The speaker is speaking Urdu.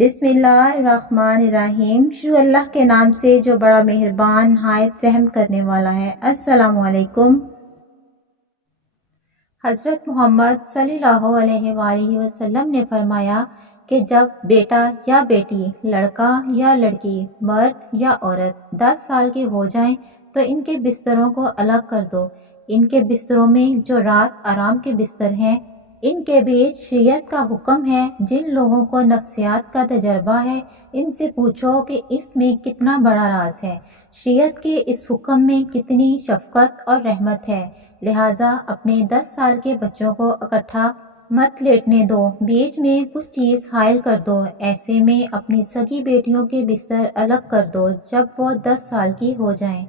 بسم اللہ الرحمن الرحیم، شروع اللہ کے نام سے جو بڑا مہربان نہایت رحم کرنے والا ہے۔ السلام علیکم۔ حضرت محمد صلی اللہ علیہ وآلہ وسلم نے فرمایا کہ جب بیٹا یا بیٹی، لڑکا یا لڑکی، مرد یا عورت 10 سال کے ہو جائیں تو ان کے بستروں کو الگ کر دو۔ ان کے بستروں میں جو رات آرام کے بستر ہیں، ان کے بیچ شریعت کا حکم ہے۔ جن لوگوں کو نفسیات کا تجربہ ہے، ان سے پوچھو کہ اس میں کتنا بڑا راز ہے، شریعت کے اس حکم میں کتنی شفقت اور رحمت ہے۔ لہٰذا اپنے 10 سال کے بچوں کو اکٹھا مت لیٹنے دو، بیچ میں کچھ چیز حائل کر دو۔ ایسے میں اپنی سگی بیٹیوں کے بستر الگ کر دو جب وہ 10 سال کی ہو جائیں۔